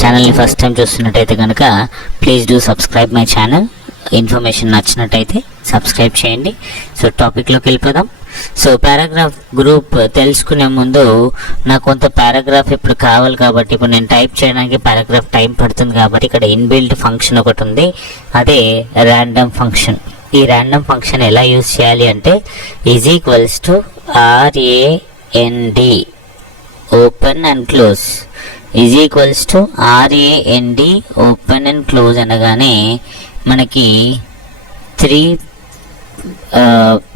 ఛానల్ని first time చూస్తున్నట్టయితే కనుక please do subscribe my channel. Information నచ్చినట్టయితే సబ్స్క్రైబ్ చేయండి. సో టాపిక్లోకి వెళ్ళిపోదాం. సో పారాగ్రాఫ్ గ్రూప్ తెలుసుకునే ముందు నాకు కొంత పారాగ్రాఫ్ ఇప్పుడు కావాలి కాబట్టి ఇప్పుడు నేను టైప్ చేయడానికి పారాగ్రాఫ్ టైం పడుతుంది కాబట్టి ఇక్కడ ఇన్బిల్ట్ ఫంక్షన్ ఒకటి ఉంది, అదే ర్యాండమ్ ఫంక్షన్. ఈ ర్యాండమ్ ఫంక్షన్ ఎలా యూజ్ చేయాలి అంటే is equals to RAND open and close is equals to RAND open and close అనగానే మనకి 3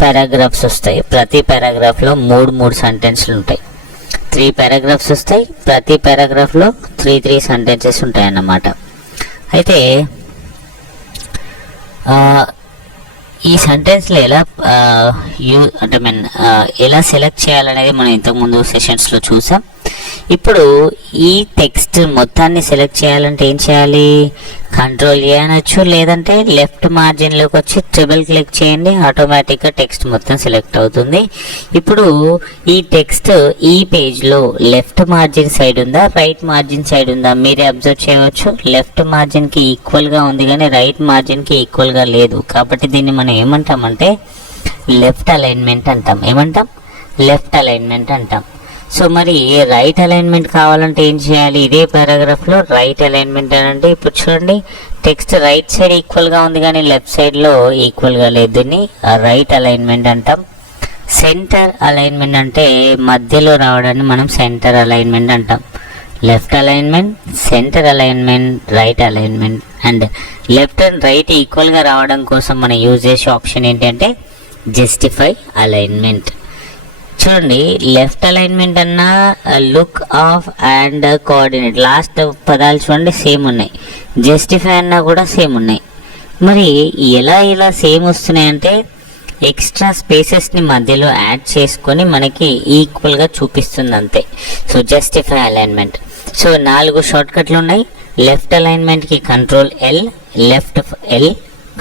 పారాగ్రాఫ్స్ వస్తాయి. ప్రతి పారాగ్రాఫ్లో మూడు సెంటెన్స్లు ఉంటాయి. 3 పారాగ్రాఫ్స్ వస్తాయి. ప్రతి పారాగ్రాఫ్లో 3 సెంటెన్సెస్ ఉంటాయి అన్నమాట. అయితే ఈ సెంటెన్స్లో ఎలా సెలెక్ట్ చేయాలనేది మనం ఇంతకుముందు సెషన్స్లో చూసాం. ఇప్పుడు ఈ టెక్స్ట్ మొత్తాన్ని సెలెక్ట్ చేయాలంటే ఏం చేయాలి? Ctrl+A అనొచ్చు, లేదంటే లెఫ్ట్ మార్జిన్లోకి వచ్చి ట్రిపుల్ క్లిక్ చేయండి, ఆటోమేటిక్గా టెక్స్ట్ మొత్తం సెలెక్ట్ అవుతుంది. ఇప్పుడు ఈ టెక్స్ట్ ఈ పేజ్లో లెఫ్ట్ మార్జిన్ సైడ్ ఉందా, రైట్ మార్జిన్ సైడ్ ఉందా మీరే అబ్జర్వ్ చేయవచ్చు. లెఫ్ట్ మార్జిన్కి ఈక్వల్గా ఉంది కానీ రైట్ మార్జిన్కి ఈక్వల్గా లేదు. కాబట్టి దీన్ని మనం ఏమంటామంటే లెఫ్ట్ అలైన్మెంట్ అంటాం. ఏమంటాం? లెఫ్ట్ అలైన్మెంట్ అంటాం. సో మరి రైట్ అలైన్మెంట్ కావాలంటే ఏం చేయాలి? ఇదే పారాగ్రాఫ్లో రైట్ అలైన్మెంట్ అనంటే ఇప్పుడు చూడండి, టెక్స్ట్ రైట్ సైడ్ ఈక్వల్గా ఉంది కానీ లెఫ్ట్ సైడ్లో ఈక్వల్గా లేదు. దీన్ని రైట్ అలైన్మెంట్ అంటాం. సెంటర్ అలైన్మెంట్ అంటే మధ్యలో రావడాన్ని మనం సెంటర్ అలైన్మెంట్ అంటాం. Left alignment, centre alignment, right alignment. And left and right ఈక్వల్గా రావడం కోసం మనం యూజ్ చేసే ఆప్షన్ ఏంటంటే జస్టిఫై అలైన్మెంట్. చూడండి, లెఫ్ట్ అలైన్మెంట్ అన్న look of and coordinate last పదాలు చూడండి సేమ్ ఉన్నాయి. జస్టిఫై అన్నా కూడా సేమ్ ఉన్నాయి. మరి ఇలా సేమ్ వస్తున్నాయంటే ఎక్స్ట్రా స్పేసెస్ని మధ్యలో యాడ్ చేసుకొని మనకి ఈక్వల్గా చూపిస్తుంది అంతే. So justify alignment. So 4 short కట్లు ఉన్నాయి. లెఫ్ట్ అలైన్మెంట్కి Ctrl+L, left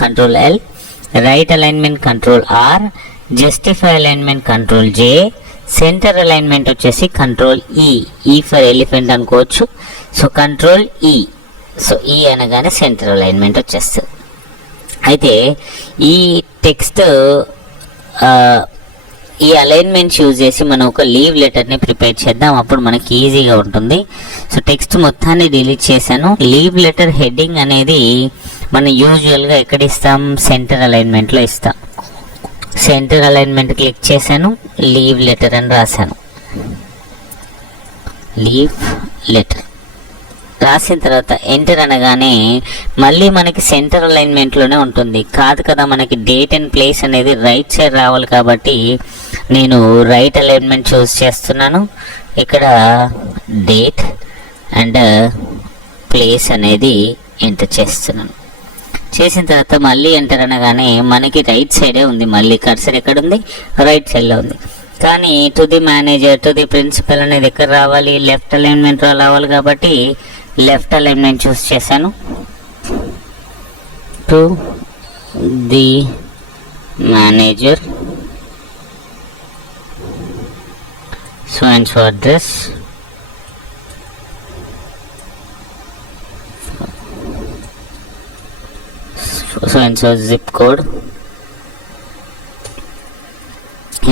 Ctrl+L, right alignment Ctrl+R, justify alignment Ctrl+J, centre alignment వచ్చేసి Ctrl+E. ఈ ఫర్ ఎలిఫెంట్ అనుకోవచ్చు. So Ctrl+E. సో ఈ అనగానే సెంటర్ అలైన్మెంట్ వచ్చేస్తుంది. అయితే ఈ టెక్స్ట్ ఈ అలైన్మెంట్స్ యూజ్ చేసి మనం ఒక లీవ్ లెటర్ని ప్రిపేర్ చేద్దాం. అప్పుడు మనకి ఈజీగా ఉంటుంది. సో టెక్స్ట్ మొత్తాన్ని డిలీట్ చేశాను. లీవ్ లెటర్ హెడ్డింగ్ అనేది మనం యూజువల్గా ఎక్కడ ఇస్తాం? సెంటర్ అలైన్మెంట్లో ఇస్తాం. సెంటర్ అలైన్మెంట్ క్లిక్ చేశాను, లీవ్ లెటర్ అని రాశాను. లీవ్ లెటర్ రాసిన తర్వాత ఎంటర్ అనగానే మళ్ళీ మనకి సెంటర్ అలైన్మెంట్లోనే ఉంటుంది. కాదు కదా, మనకి డేట్ అండ్ ప్లేస్ అనేది రైట్ సైడ్ రావాలి కాబట్టి నేను రైట్ అలైన్మెంట్ చూస్ చేస్తున్నాను. ఇక్కడ డేట్ అండ్ ప్లేస్ అనేది ఎంటర్ చేస్తున్నాను. చేసిన తర్వాత మళ్ళీ ఎంటర్ అనగానే మనకి రైట్ సైడే ఉంది. మళ్ళీ కర్సర్ ఎక్కడ ఉంది? రైట్ సైడ్లో ఉంది. కానీ to the manager, to the principal అనేది ఎక్కడ రావాలి? లెఫ్ట్ అలైన్మెంట్లో రావాలి కాబట్టి లెఫ్ట్ అలైన్మెంట్ చూస్ చేశాను. To the manager, so and so address, so and so zip code,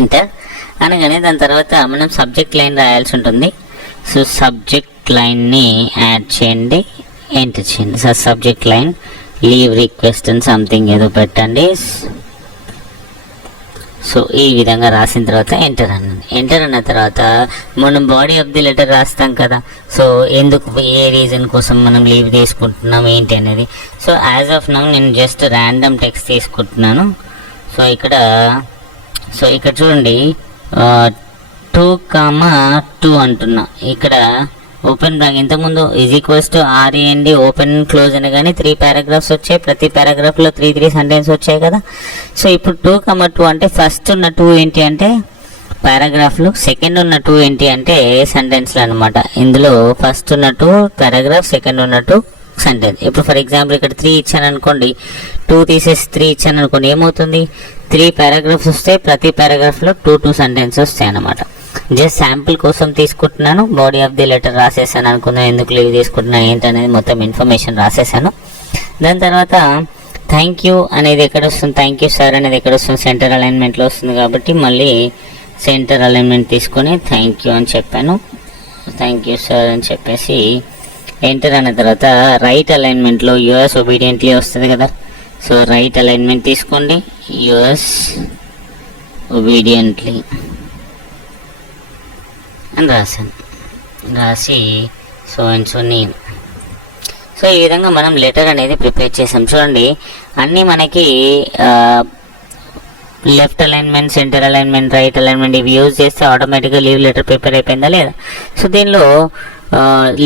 enter అనగానే దాని తర్వాత మనం సబ్జెక్ట్ లైన్ రాయాల్సి ఉంటుంది. సో సబ్జెక్ట్ లైన్ని యాడ్ చేయండి, ఎంటర్ చేయండి. So subject line leave request అని సంథింగ్ ఏదో పెట్టండి. సో ఈ విధంగా రాసిన తర్వాత ఎంటర్ అనండి. ఎంటర్ అన్న తర్వాత మనం బాడీ ఆఫ్ ది లెటర్ రాస్తాం కదా. సో ఎందుకు, ఏ రీజన్ కోసం మనం లీవ్ తీసుకుంటున్నాం ఏంటి అనేది. సో యాజ్ ఆఫ్ నౌ నేను జస్ట్ ర్యాండమ్ టెక్స్ట్ తీసుకుంటున్నాను. సో ఇక్కడ చూడండి 2,2 అంటున్నా. ఇక్కడ ఓపెన్ బ్రాకెట్ ఇంతకుముందు is equals to RAND open close అనగానే 3 పారాగ్రాఫ్స్ వచ్చాయి. ప్రతి పారాగ్రాఫ్లో 3 సెంటెన్స్ వచ్చాయి కదా. సో ఇప్పుడు 2,2 అంటే ఫస్ట్ ఉన్న 2 ఏంటి అంటే పారాగ్రాఫ్లు, సెకండ్ ఉన్న 2 ఏంటి అంటే సెంటెన్స్లు అనమాట. ఇందులో ఫస్ట్ ఉన్న 2 పారాగ్రాఫ్, సెకండ్ ఉన్న 2 సెంటెన్స్. ఇప్పుడు ఫర్ ఎగ్జాంపుల్ ఇక్కడ 3 ఇచ్చాను అనుకోండి, 2 తీసేసి 3 ఇచ్చాను అనుకోండి, ఏమవుతుంది? 3 పారాగ్రాఫ్స్ వస్తాయి. ప్రతి పారాగ్రాఫ్లో 2 సెంటెన్స్ వస్తాయి అన్నమాట. జస్ట్ శాంపుల్ కోసం తీసుకుంటున్నాను. బాడీ ఆఫ్ ది లెటర్ రాసేసాను అనుకుందాం, ఎందుకు లీవ్ తీసుకుంటున్నాను ఏంటనేది మొత్తం ఇన్ఫర్మేషన్ రాసేసాను. దాని తర్వాత థ్యాంక్ యూ అనేది ఎక్కడ వస్తుంది, థ్యాంక్ యూ సార్ అనేది ఎక్కడ వస్తుంది, సెంటర్ అలైన్మెంట్లో వస్తుంది కాబట్టి మళ్ళీ సెంటర్ అలైన్మెంట్ తీసుకొని థ్యాంక్ యూ అని చెప్పాను. థ్యాంక్ యూ సార్ అని చెప్పేసి ఎంటర్ అన్న తర్వాత రైట్ అలైన్మెంట్లో యూఎస్ ఒబీడియంట్లీ వస్తుంది కదా. సో రైట్ అలైన్మెంట్ తీసుకోండి, యూఎస్ ఒబీడియంట్లీ అని రాశాను. రాసి so and so name. So ఈ విధంగా మనం లెటర్ అనేది ప్రిపేర్ చేసాం. చూడండి అన్నీ మనకి left alignment, centre alignment, right alignment ఇవి యూజ్ చేస్తే ఆటోమేటిక్గా లీవ్ లెటర్ ప్రిపేర్ అయిపోయిందా లేదా. సో దీనిలో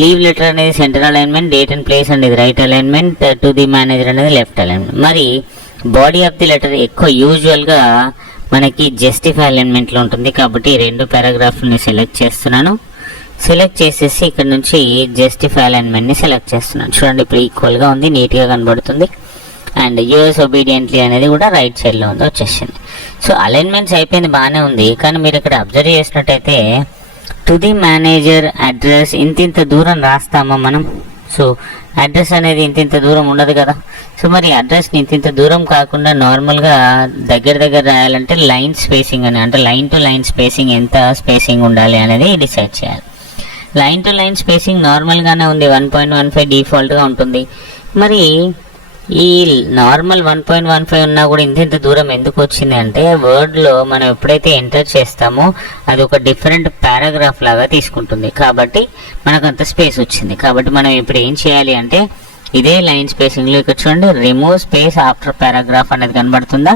లీవ్ లెటర్ అనేది centre alignment, date and place అనేది right alignment, to the manager అనేది లెఫ్ట్ అలైన్మెంట్. మరి బాడీ ఆఫ్ ది లెటర్ ఎక్కువ యూజువల్గా మనకి జస్టిఫై అలైన్మెంట్లో ఉంటుంది కాబట్టి రెండు పారాగ్రాఫ్ని సెలెక్ట్ చేస్తున్నాను. సెలెక్ట్ చేసేసి ఇక్కడ నుంచి జస్టిఫై అలైన్మెంట్ని సెలెక్ట్ చేస్తున్నాను. చూడండి ఇప్పుడు ఈక్వల్గా ఉంది, నీట్గా కనబడుతుంది. అండ్ యూఎస్ ఒబీడియంట్లీ అనేది కూడా రైట్ సైడ్లో ఉంది, వచ్చేసింది. సో అలైన్మెంట్స్ అయిపోయింది, బాగానే ఉంది. కానీ మీరు ఇక్కడ అబ్జర్వ్ చేసినట్టయితే టు ది మేనేజర్ అడ్రస్ ఇంత దూరం రాస్తామా మనం. సో అడ్రస్ అనేది ఇంత దూరం ఉండదు కదా. సో మరి అడ్రస్ని ఇంత దూరం కాకుండా నార్మల్గా దగ్గర రాయాలంటే లైన్ స్పేసింగ్ అని, అంటే లైన్ టు లైన్ స్పేసింగ్ ఎంత స్పేసింగ్ ఉండాలి అనేది డిసైడ్ చేయాలి. లైన్ టు లైన్ స్పేసింగ్ నార్మల్గానే ఉంది, 1.15 డిఫాల్ట్గా ఉంటుంది. మరి ఈ నార్మల్ 1.15 ఉన్నా కూడా ఇంత దూరం ఎందుకు వచ్చింది అంటే వర్డ్లో మనం ఎప్పుడైతే ఎంటర్ చేస్తామో అది ఒక డిఫరెంట్ పారాగ్రాఫ్ లాగా తీసుకుంటుంది కాబట్టి మనకు అంత స్పేస్ వచ్చింది. కాబట్టి మనం ఇప్పుడు ఏం చేయాలి అంటే ఇదే లైన్ స్పేసింగ్లో ఇక్కడ చూడండి రిమూవ్ స్పేస్ ఆఫ్టర్ పారాగ్రాఫ్ అనేది కనబడుతుందా,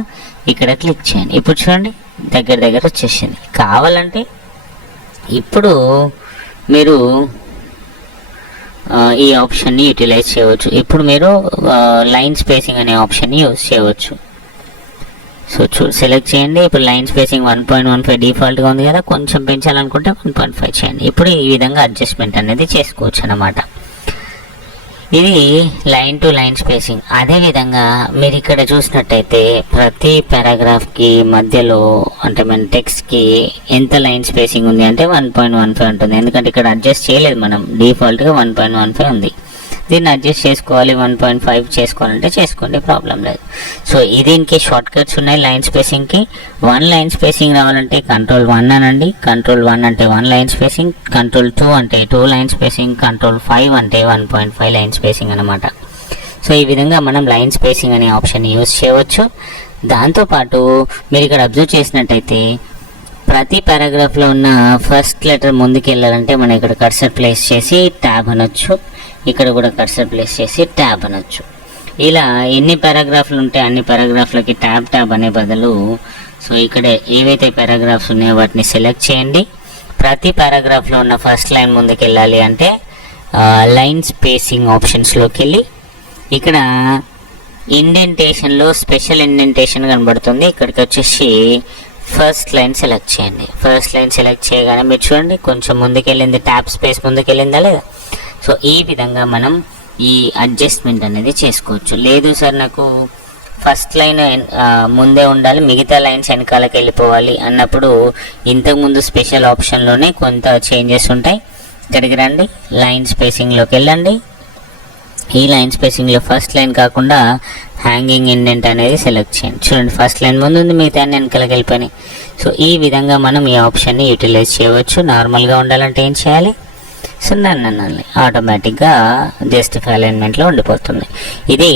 ఇక్కడ క్లిక్ చేయండి. ఇప్పుడు చూడండి దగ్గర వచ్చేసింది. కావాలంటే ఇప్పుడు మీరు ఈ ఆప్షన్ని యూటిలైజ్ చేయవచ్చు. ఇప్పుడు మీరు లైన్ స్పేసింగ్ అనే ఆప్షన్ని యూజ్ చేయవచ్చు. సో సెలెక్ట్ చేయండి. ఇప్పుడు లైన్ స్పేసింగ్ 1.15 డిఫాల్ట్గా ఉంది కదా, కొంచెం పెంచాలనుకుంటే 1.5 చేయండి. ఇప్పుడు ఈ విధంగా అడ్జస్ట్మెంట్ అనేది చేసుకోవచ్చు అన్నమాట. ఇది లైన్ టు లైన్ స్పేసింగ్. అదేవిధంగా మీరు ఇక్కడ చూసినట్టయితే ప్రతి పారాగ్రాఫ్కి మధ్యలో అంటే మన టెక్స్ట్కి ఎంత లైన్ స్పేసింగ్ ఉంది అంటే 1.15 ఉంటుంది. ఎందుకంటే ఇక్కడ అడ్జస్ట్ చేయలేదు మనం, డిఫాల్ట్గా 1.15 ఉంది. దీన్ని అడ్జస్ట్ చేసుకోవాలి, 1.5 చేసుకోవాలంటే చేసుకోండి, ప్రాబ్లం లేదు. సో దీనికి షార్ట్ కట్స్ ఉన్నాయి. లైన్ స్పేసింగ్కి 1 లైన్ స్పేసింగ్ రావాలంటే Ctrl+1 అనండి. Ctrl+1 అంటే 1 లైన్ స్పేసింగ్, Ctrl+2 అంటే 2 లైన్ స్పేసింగ్, Ctrl+5 అంటే 1.5 లైన్ స్పేసింగ్ అనమాట. సో ఈ విధంగా మనం లైన్ స్పేసింగ్ అనే ఆప్షన్ యూజ్ చేయవచ్చు. దాంతోపాటు మీరు ఇక్కడ అబ్జర్వ్ చేసినట్టయితే ప్రతి పారాగ్రాఫ్లో ఉన్న ఫస్ట్ లెటర్ ముందుకు వెళ్ళాలంటే మనం ఇక్కడ కర్సర్ ప్లేస్ చేసి ట్యాబ్ అనొచ్చు, ఇక్కడ కూడా కర్సర్ ప్లేస్ చేసి ట్యాబ్ అనొచ్చు. ఇలా ఎన్ని పారాగ్రాఫ్లు ఉంటే అన్ని పారాగ్రాఫ్లకి ట్యాబ్ అనే బదులు సో ఇక్కడ ఏవైతే పారాగ్రాఫ్స్ ఉన్నాయో వాటిని సెలెక్ట్ చేయండి. ప్రతి పారాగ్రాఫ్లో ఉన్న ఫస్ట్ లైన్ ముందుకు వెళ్ళాలి అంటే లైన్ స్పేసింగ్ ఆప్షన్స్లోకి వెళ్ళి ఇక్కడ ఇండెంటేషన్లో స్పెషల్ ఇండెంటేషన్ కనబడుతుంది, ఇక్కడికి వచ్చేసి ఫస్ట్ లైన్ సెలెక్ట్ చేయండి. ఫస్ట్ లైన్ సెలెక్ట్ చేయగానే మీరు చూడండి కొంచెం ముందుకెళ్ళింది, ట్యాబ్ స్పేస్ ముందుకెళ్ళిందా లేదా. సో ఈ విధంగా మనం ఈ అడ్జస్ట్మెంట్ అనేది చేసుకోవచ్చు. లేదు సార్ నాకు ఫస్ట్ లైన్ ముందే ఉండాలి, మిగతా లైన్స్ వెనకాలకి వెళ్ళిపోవాలి అన్నప్పుడు ఇంతకుముందు స్పెషల్ ఆప్షన్లోనే కొంత చేంజెస్ ఉంటాయి. ఇక్కడికి రండి, లైన్ స్పేసింగ్లోకి వెళ్ళండి. ఈ లైన్ స్పేసింగ్లో ఫస్ట్ లైన్ కాకుండా హ్యాంగింగ్ ఇండెంట్ అనేది సెలెక్ట్ చేయండి. చూడండి ఫస్ట్ లైన్ ముందు ఉంది, మిగతా వెనకాలకి వెళ్ళిపోయినాయి. సో ఈ విధంగా మనం ఈ ఆప్షన్ని యూటిలైజ్ చేయవచ్చు. నార్మల్గా ఉండాలంటే ఏం చేయాలి, సో నన్ను ఆటోమేటిక్గా జస్టిఫై అలైన్మెంట్లో ఉండిపోతుంది. ఇది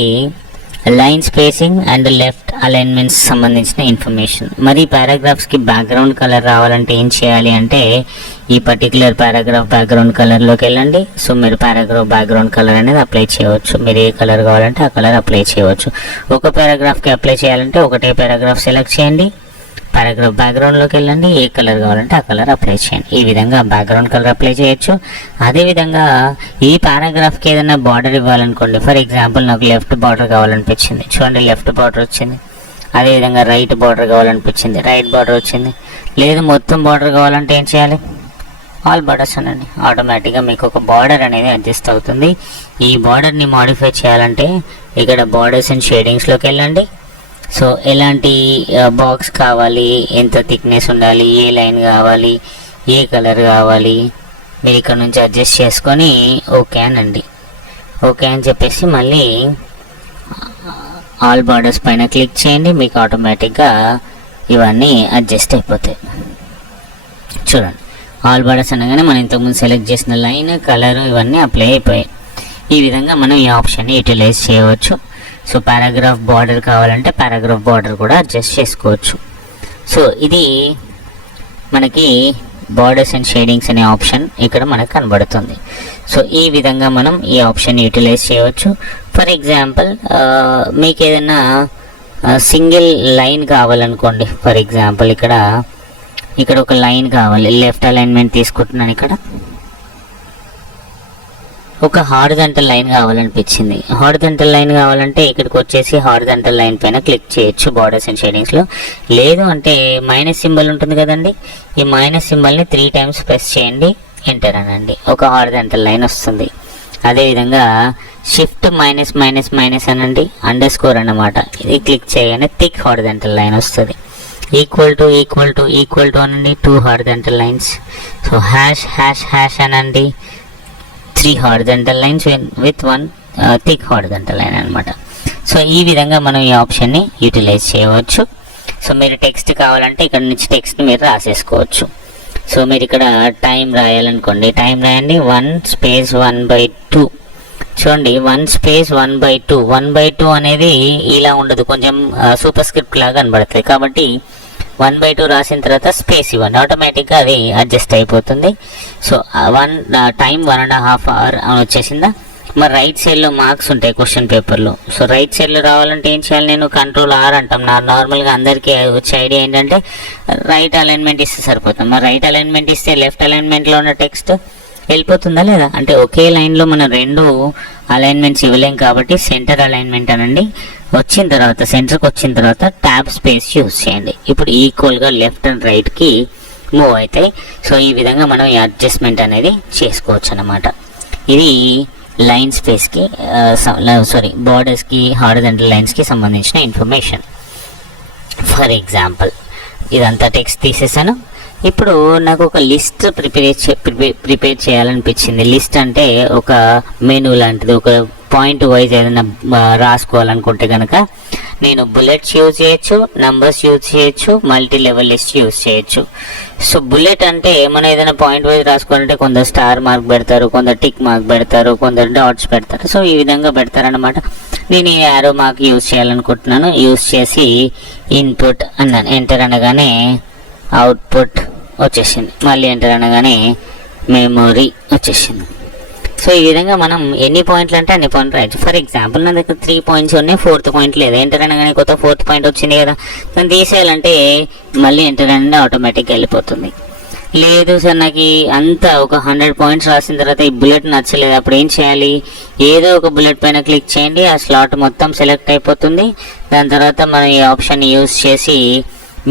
line spacing and left alignments సంబంధించిన ఇన్ఫర్మేషన్. మరి పారాగ్రాఫ్స్కి బ్యాక్గ్రౌండ్ కలర్ రావాలంటే ఏం చేయాలి అంటే ఈ పర్టికులర్ పారాగ్రాఫ్ బ్యాక్గ్రౌండ్ కలర్లోకి వెళ్ళండి. సో మీరు పారాగ్రాఫ్ బ్యాక్గ్రౌండ్ కలర్ అనేది అప్లై చేయవచ్చు. మీరు ఏ కలర్ కావాలంటే ఆ కలర్ అప్లై చేయవచ్చు. ఒక పారాగ్రాఫ్కి అప్లై చేయాలంటే ఒకటే పారాగ్రాఫ్ సెలెక్ట్ చేయండి, పారాగ్రాఫ్ బ్యాక్గ్రౌండ్లోకి వెళ్ళండి, ఏ కలర్ కావాలంటే ఆ కలర్ అప్లై చేయండి. ఈ విధంగా బ్యాక్గ్రౌండ్ కలర్ అప్లై చేయొచ్చు. అదేవిధంగా ఈ పారాగ్రాఫ్కి ఏదైనా బార్డర్ ఇవ్వాలనుకోండి, ఫర్ ఎగ్జాంపుల్ నాకు లెఫ్ట్ బార్డర్ కావాలనిపించింది, చూడండి లెఫ్ట్ బార్డర్ వచ్చింది. అదేవిధంగా రైట్ బార్డర్ కావాలనిపించింది, రైట్ బార్డర్ వచ్చింది. లేదు మొత్తం బార్డర్ కావాలంటే ఏం చేయాలి, ఆల్ బార్డర్స్ అనండి. ఆటోమేటిక్గా మీకు ఒక బార్డర్ అనేది అడ్జస్ట్ అవుతుంది. ఈ బార్డర్ని మాడిఫై చేయాలంటే ఇక్కడ బార్డర్స్ అండ్ షేడింగ్స్లోకి వెళ్ళండి. సో ఎలాంటి బాక్స్ కావాలి, ఎంత థిక్నెస్ ఉండాలి, ఏ లైన్ కావాలి, ఏ కలర్ కావాలి మీరు ఇక్కడ నుంచి అడ్జస్ట్ చేసుకొని ఓకే అనండి. ఓకే అని చెప్పేసి మళ్ళీ ఆల్ బార్డర్స్ పైన క్లిక్ చేయండి. మీకు ఆటోమేటిక్గా ఇవన్నీ అడ్జస్ట్ అయిపోతాయి. చూడండి, ఆల్ బార్డర్స్ అనగానే మనం ఇంతకుముందు సెలెక్ట్ చేసిన లైన్, కలర్ ఇవన్నీ అప్లై అయిపోయాయి. ఈ విధంగా మనం ఈ ఆప్షన్ని యూటిలైజ్ చేయవచ్చు. సో పారాగ్రాఫ్ బార్డర్ కావాలంటే పారాగ్రాఫ్ బార్డర్ కూడా అడ్జస్ట్ చేసుకోవచ్చు. సో ఇది మనకి బార్డర్స్ అండ్ షేడింగ్స్ అనే ఆప్షన్ ఇక్కడ మనకు కనబడుతుంది. సో ఈ విధంగా మనం ఈ ఆప్షన్ యూటిలైజ్ చేయవచ్చు. ఫర్ ఎగ్జాంపుల్ మీకు ఏదైనా సింగిల్ లైన్ కావాలనుకోండి. ఫర్ ఎగ్జాంపుల్ ఇక్కడ ఒక లైన్ కావాలి, లెఫ్ట్ అలైన్మెంట్ తీసుకుంటున్నాను. ఇక్కడ ఒక హారిజాంటల్ లైన్ కావాలనిపించింది. హారిజాంటల్ లైన్ కావాలంటే ఇక్కడికి వచ్చేసి హారిజాంటల్ లైన్ పైన క్లిక్ చేయొచ్చు బార్డర్స్ అండ్ షేడింగ్స్లో. లేదు అంటే మైనస్ సింబల్ ఉంటుంది కదండి, ఈ మైనస్ సింబల్ని 3 times ప్రెస్ చేయండి, ఎంటర్ అనండి, ఒక హారిజాంటల్ లైన్ వస్తుంది. అదేవిధంగా షిఫ్ట్ మైనస్ మైనస్ మైనస్ అనండి, అండర్స్కోర్ అన్నమాట. ఇది క్లిక్ చేయగానే థిక్ హారిజాంటల్ లైన్ వస్తుంది. Equal to equal to equal to అనండి, 2 horizontal lines. So hash hash hash అనండి, 3 horizontal lines with 1 thick horizontal line అనమాట. సో ఈ విధంగా మనం ఈ ఆప్షన్ని యూటిలైజ్ చేయవచ్చు. సో మీరు టెక్స్ట్ కావాలంటే ఇక్కడ నుంచి టెక్స్ట్ మీరు రాసేసుకోవచ్చు. సో మీరు ఇక్కడ టైం రాయాలనుకోండి, టైం రాయండి, 1 space 1/2. చూడండి, 1 space 1/2. 1/2 అనేది ఇలా ఉండదు, కొంచెం సూపర్ స్క్రిప్ట్ లాగా కనబడుతుంది. కాబట్టి 1/2 రాసిన తర్వాత స్పేస్ ఇవ్వండి, ఆటోమేటిక్గా అది అడ్జస్ట్ అయిపోతుంది. సో టైం 1.5 hours అని వచ్చేసిందా. మరి రైట్ సైడ్లో మార్క్స్ ఉంటాయి క్వశ్చన్ పేపర్లో. సో రైట్ సైడ్లో రావాలంటే ఏం చేయాలి, నేను Ctrl+R అంటాం. నార్మల్గా అందరికీ వచ్చే ఐడియా ఏంటంటే రైట్ అలైన్మెంట్ ఇస్తే సరిపోతుంది. మరి రైట్ అలైన్మెంట్ ఇస్తే లెఫ్ట్ అలైన్మెంట్లో ఉన్న టెక్స్ట్ వెళ్ళిపోతుందా లేదా అంటే, ఒకే లైన్లో మనం 2 అలైన్మెంట్స్ ఇవ్వలేం కాబట్టి సెంటర్ అలైన్మెంట్ అనండి. వచ్చిన తర్వాత సెంటర్కి వచ్చిన తర్వాత ట్యాబ్ స్పేస్ యూజ్ చేయండి. ఇప్పుడు ఈక్వల్గా లెఫ్ట్ అండ్ రైట్కి మూవ్ అవుతాయి. సో ఈ విధంగా మనం ఈ అడ్జస్ట్మెంట్ అనేది చేసుకోవచ్చు అన్నమాట. ఇది లైన్ స్పేస్కి బార్డర్స్కి హారిజాంటల్ లైన్స్కి సంబంధించిన ఇన్ఫర్మేషన్. ఫర్ ఎగ్జాంపుల్ ఇదంతా టెక్స్ట్ తీసేసాను. ఇప్పుడు నాకు ఒక లిస్ట్ ప్రిపేర్ చేయాలనిపించింది. లిస్ట్ అంటే ఒక మెనూ లాంటిది, ఒక పాయింట్ వైజ్ ఏదైనా రాసుకోవాలనుకుంటే కనుక నేను బుల్లెట్స్ యూజ్ చేయొచ్చు, నంబర్స్ యూజ్ చేయొచ్చు, మల్టీ లెవెల్ లిస్ట్ యూజ్ చేయొచ్చు. సో బుల్లెట్ అంటే మనం ఏదైనా పాయింట్ వైజ్ రాసుకోవాలంటే కొందరు స్టార్ మార్క్ పెడతారు, కొందరు టిక్ మార్క్ పెడతారు, కొందరు డాట్స్ పెడతారు. సో ఈ విధంగా పెడతారనమాట. నేను ఈ యారో మార్క్ యూజ్ చేయాలనుకుంటున్నాను. యూజ్ చేసి ఇన్పుట్ అన్నాను, ఎంటర్ అనగానే అవుట్పుట్ వచ్చేసింది. మళ్ళీ ఎంటర్ అనగానే మెమొరీ వచ్చేసింది. సో ఈ విధంగా మనం ఎన్ని పాయింట్లు అంటే అన్ని పాయింట్లు రాయొచ్చు. ఫర్ ఎగ్జాంపుల్ నా దగ్గర 3 points ఉన్నాయి, 4th point లేదు. ఎంటర్ అనగానే కొత్త 4th point వచ్చింది కదా, దాన్ని తీసేయాలంటే మళ్ళీ ఎంటర్ అనేది ఆటోమేటిక్గా వెళ్ళిపోతుంది. లేదు సార్ నాకు అంతా ఒక 100 points రాసిన తర్వాత ఈ బుల్లెట్ నచ్చలేదు, అప్పుడు ఏం చేయాలి, ఏదో ఒక బుల్లెట్ పైన క్లిక్ చేయండి, ఆ స్లాట్ మొత్తం సెలెక్ట్ అయిపోతుంది. దాని తర్వాత మనం ఈ ఆప్షన్ యూజ్ చేసి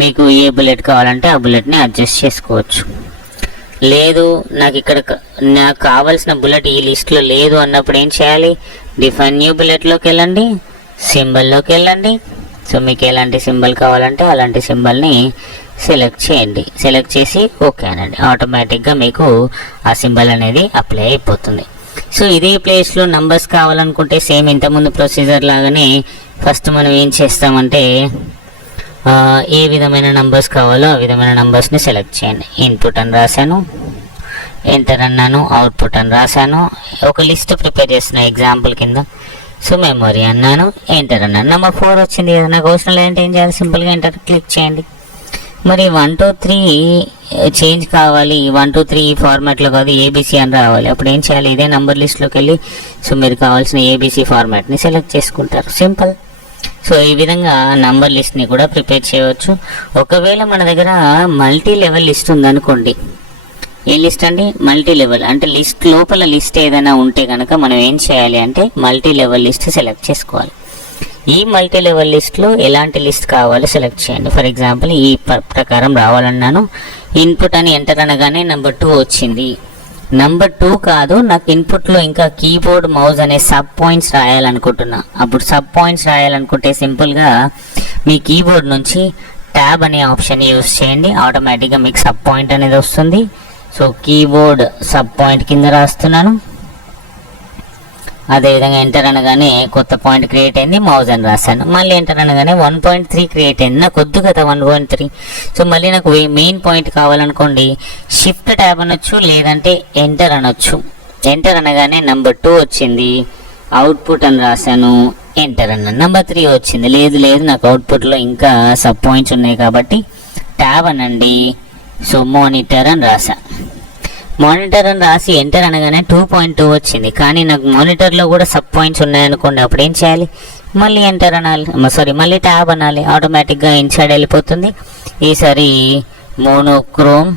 మీకు ఏ బుల్లెట్ కావాలంటే ఆ బుల్లెట్ని అడ్జస్ట్ చేసుకోవచ్చు. లేదు నాకు కావాల్సిన బుల్లెట్ ఈ లిస్ట్లో లేదు అన్నప్పుడు ఏం చేయాలి, డిఫైన్ న్యూ బుల్లెట్లోకి వెళ్ళండి, సింబల్లోకి వెళ్ళండి. సో మీకు ఎలాంటి సింబల్ కావాలంటే అలాంటి సింబల్ని సెలెక్ట్ చేయండి. సెలెక్ట్ చేసి ఓకే అనండి, ఆటోమేటిక్గా మీకు ఆ సింబల్ అనేది అప్లై అయిపోతుంది. సో ఇదే ప్లేస్లో నంబర్స్ కావాలనుకుంటే సేమ్ ఇంతకుముందు ప్రొసీజర్ లాగానే ఫస్ట్ మనం ఏం చేస్తామంటే ఏ విధమైన నంబర్స్ కావాలో ఆ విధమైన నంబర్స్ని సెలెక్ట్ చేయండి. ఇన్పుట్ అని రాశాను, ఎంటర్ అన్నాను, అవుట్పుట్ అని రాశాను. ఒక లిస్ట్ ప్రిపేర్ చేస్తున్నా ఎగ్జాంపుల్ కింద. సో మెమొరీ అన్నాను, ఎంటర్ అన్నాను. నెంబర్ 4 వచ్చింది కదా, నాకు అవసరం లేదంటే ఏం చేయాలి, సింపుల్గా ఎంటర్ క్లిక్ చేయండి. మరి 1 2 3 చేంజ్ కావాలి, 1 2 3 ఈ ఫార్మాట్లో కాదు ఏబీసీ అని రావాలి. అప్పుడు ఏం చేయాలి, ఇదే నంబర్ లిస్ట్లోకి వెళ్ళి సో మీరు కావాల్సిన ఏబీసీ ఫార్మాట్ని సెలెక్ట్ చేసుకుంటారు, సింపుల్. సో ఈ విధంగా నంబర్ లిస్ట్ని కూడా ప్రిపేర్ చేయవచ్చు. ఒకవేళ మన దగ్గర మల్టీ లెవెల్ లిస్ట్ ఉందనుకోండి, ఏ లిస్ట్ అండి, మల్టీ లెవెల్ అంటే లిస్ట్ లోపల లిస్ట్ ఏదైనా ఉంటే కనుక మనం ఏం చేయాలి అంటే మల్టీ లెవెల్ లిస్ట్ సెలెక్ట్ చేసుకోవాలి. ఈ మల్టీ లెవెల్ లిస్ట్లో ఎలాంటి లిస్ట్ కావాలో సెలెక్ట్ చేయండి. ఫర్ ఎగ్జాంపుల్ ఈ ప్రకారం రావాలన్నాను, ఇన్పుట్ అని ఎంటర్ అనగానే నెంబర్ 2 వచ్చింది. నెంబర్ 2 కాదు, నాకు ఇన్పుట్లో ఇంకా కీబోర్డ్ మౌస్ అనే సబ్ పాయింట్స్ రాయాలనుకుంటున్నా. అప్పుడు సబ్ పాయింట్స్ రాయాలనుకుంటే సింపుల్గా మీ కీబోర్డ్ నుంచి ట్యాబ్ అనే ఆప్షన్ యూజ్ చేయండి, ఆటోమేటిక్గా మీకు సబ్ పాయింట్ అనేది వస్తుంది. సో కీబోర్డ్ సబ్ పాయింట్ కింద రాస్తున్నాను. అదేవిధంగా ఎంటర్ అనగానే కొత్త పాయింట్ క్రియేట్ అయింది, మౌజ్ అని రాశాను. మళ్ళీ ఎంటర్ అనగానే 1.3 క్రియేట్ అయింది. నాకు వద్దు కదా 1.3. సో మళ్ళీ నాకు మెయిన్ పాయింట్ కావాలనుకోండి, షిఫ్ట్ ట్యాబ్ అనొచ్చు, లేదంటే ఎంటర్ అనొచ్చు. ఎంటర్ అనగానే నెంబర్ 2 వచ్చింది, అవుట్పుట్ అని రాశాను, ఎంటర్ అన్నాను. నెంబర్ 3 వచ్చింది, లేదు నాకు అవుట్పుట్లో ఇంకా సబ్ పాయింట్స్ ఉన్నాయి కాబట్టి ట్యాబ్ అనండి. సో మానిటర్ అని రాసా. మానిటర్ అని రాసి ఎంటర్ అనగానే 2.2 వచ్చింది, కానీ నాకు మానిటర్లో కూడా సబ్ పాయింట్స్ ఉన్నాయనుకోండి, అప్పుడు ఏం చేయాలి, మళ్ళీ ఎంటర్ అనాలి, మళ్ళీ ట్యాబ్ అనాలి. ఆటోమేటిక్గా ఇన్సైడ్ వెళ్ళిపోతుంది. ఈసారి మోనోక్రోమ్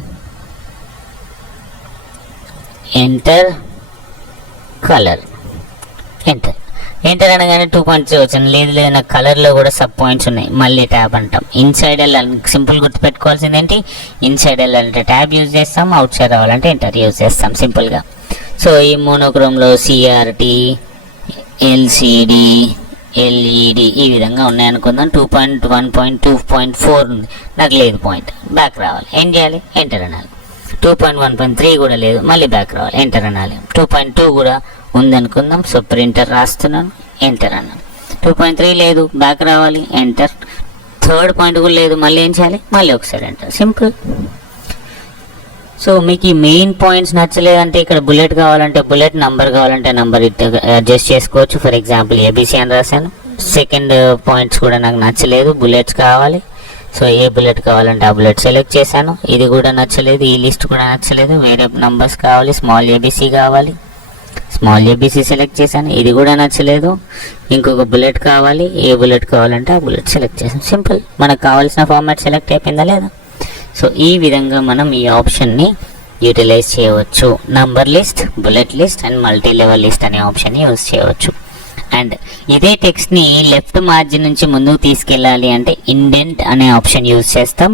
ఎంటర్ కలర్, ఎంటర్ అనగానే 2.3 వచ్చింది. లేదు నాకు కలర్లో కూడా సబ్ పాయింట్స్ ఉన్నాయి, మళ్ళీ ట్యాబ్ అంటాం. ఇన్సైడ్ వెళ్ళాలి, సింపుల్ గుర్తుపెట్టుకోవాల్సింది ఏంటి, ఇన్సైడ్ వెళ్ళాలంటే ట్యాబ్ యూజ్ చేస్తాం, అవుట్ సైడ్ రావాలంటే ఎంటర్ యూజ్ చేస్తాం సింపుల్గా. సో ఈ మోనోక్రోమ్లో CRT, LCD, LED ఈ విధంగా ఉన్నాయనుకుందాం. 2.1, 2.4 ఉంది, నాకు లేదు పాయింట్, బ్యాక్ రావాలి. ఏం చేయాలి, ఎంటర్ అనాలి. 2.1.3 కూడా లేదు, మళ్ళీ బ్యాక్ రావాలి, ఎంటర్ అనాలి. 2.2 కూడా ఉందనుకుందాం. సో ప్రింటర్ రాస్తున్నాను, ఎంటర్ అన్నాను. 2.3 లేదు, బ్యాక్ రావాలి, ఎంటర్. 3rd పాయింట్ కూడా లేదు, మళ్ళీ ఏం చేయాలి, మళ్ళీ ఒకసారి ఎంటర్, సింపుల్. సో మీకు ఈ మెయిన్ పాయింట్స్ నచ్చలేదంటే ఇక్కడ బుల్లెట్ కావాలంటే బుల్లెట్, నంబర్ కావాలంటే నంబర్ అడ్జస్ట్ చేసుకోవచ్చు. ఫర్ ఎగ్జాంపుల్ ABC అని రాశాను. సెకండ్ పాయింట్స్ కూడా నాకు నచ్చలేదు, బుల్లెట్స్ కావాలి. సో ఏ బుల్లెట్ కావాలంటే ఆ బుల్లెట్ సెలెక్ట్ చేశాను. ఇది కూడా నచ్చలేదు, ఈ లిస్ట్ కూడా నచ్చలేదు, వేరే నంబర్స్ కావాలి, స్మాల్ ABC కావాలి, స్మాల్ ABC సెలెక్ట్ చేశాను. ఇది కూడా నచ్చలేదు, ఇంకొక బుల్లెట్ కావాలి, ఏ బుల్లెట్ కావాలంటే ఆ బుల్లెట్ సెలెక్ట్ చేశాను. సింపుల్, మనకు కావాల్సిన ఫార్మాట్ సెలెక్ట్ అయిపోయిందా లేదా. సో ఈ విధంగా మనం ఈ ఆప్షన్ని యూటిలైజ్ చేయవచ్చు. Number list, bullet list and multi level list అనే ఆప్షన్ని యూజ్ చేయవచ్చు. అండ్ ఇదే టెక్స్ట్ని లెఫ్ట్ మార్జిన్ నుంచి ముందుకు తీసుకెళ్ళాలి అంటే ఇండెంట్ అనే ఆప్షన్ యూజ్ చేస్తాం.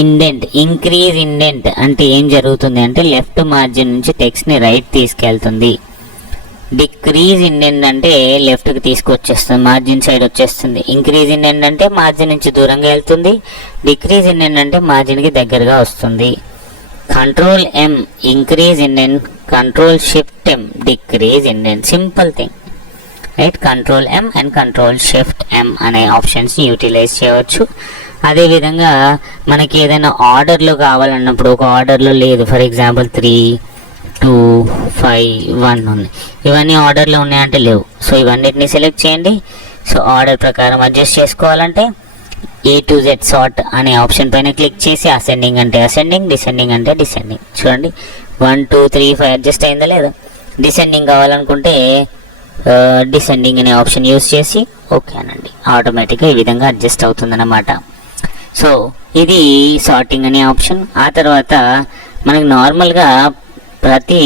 ఇండెంట్, ఇంక్రీజ్ ఇండెంట్ అంటే ఏం జరుగుతుంది అంటే లెఫ్ట్ మార్జిన్ నుంచి టెక్స్ట్ని రైట్ తీసుకెళ్తుంది. డిక్రీజ్ ఇండెంట్ అంటే లెఫ్ట్కి తీసుకొచ్చేస్తుంది, మార్జిన్ సైడ్ వచ్చేస్తుంది. ఇంక్రీజ్ ఇండెంట్ అంటే మార్జిన్ నుంచి దూరంగా వెళ్తుంది. డిక్రీజ్ ఇండెంట్ అంటే మార్జిన్కి దగ్గరగా వస్తుంది. Control M increase indent, control shift M decrease indent, simple thing right. Control M and control shift M అనే ఆప్షన్స్ యూటిలైజ్ చేయవచ్చు. అదేవిధంగా మనకి ఏదైనా ఆర్డర్లో కావాలన్నప్పుడు ఒక ఆర్డర్లో లేదు, ఫర్ ఎగ్జాంపుల్ 3, 2, 5, 1 ఉంది, ఇవన్నీ ఆర్డర్లో ఉన్నాయంటే లేవు. సో ఇవన్నిటిని సెలెక్ట్ చేయండి. సో ఆర్డర్ ప్రకారం అడ్జస్ట్ చేసుకోవాలంటే A to Z సార్ట్ అనే ఆప్షన్ పైన క్లిక్ చేసి అసెండింగ్ అంటే అసెండింగ్, డిసెండింగ్ అంటే డిసెండింగ్. చూడండి 1, 2, 3, 5 అడ్జస్ట్ అయిందా లేదా. డిసెండింగ్ కావాలనుకుంటే డిసెండింగ్ అనే ఆప్షన్ యూజ్ చేసి ఓకే అనండి, ఆటోమేటిక్గా ఈ విధంగా అడ్జస్ట్ అవుతుందన్నమాట. సో ఇది సార్టింగ్ అనే ఆప్షన్. ఆ తర్వాత మనకు నార్మల్గా ప్రతి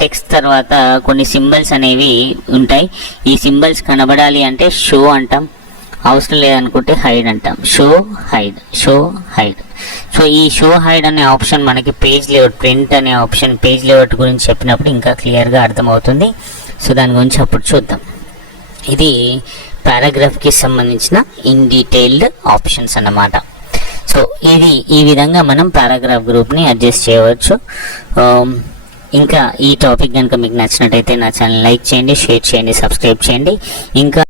టెక్స్ట్ తర్వాత కొన్ని సింబల్స్ అనేవి ఉంటాయి. ఈ సింబల్స్ కనబడాలి అంటే షో అంటాం, అవసరం లేదనుకుంటే హైడ్ అంటాం. Show hide, show hide. So ఈ షో హైడ్ అనే ఆప్షన్ మనకి పేజ్ లేఅవుట్, ప్రింట్ అనే ఆప్షన్ పేజ్ లేఅవుట్ గురించి చెప్పినప్పుడు ఇంకా క్లియర్గా అర్థమవుతుంది. సో దాని గురించి అప్పుడు చూద్దాం. ఇది పారాగ్రాఫ్కి సంబంధించిన ఇన్ డీటెయిల్డ్ ఆప్షన్స్ అన్నమాట. సో ఇది ఈ విధంగా మనం పారాగ్రాఫ్ గ్రూప్ని అడ్జస్ట్ చేయవచ్చు. ఇంకా ఈ టాపిక్ కనుక మీకు నచ్చినట్టయితే నా ఛానల్ లైక్ చేయండి, షేర్ చేయండి, సబ్స్క్రైబ్ చేయండి. ఇంకా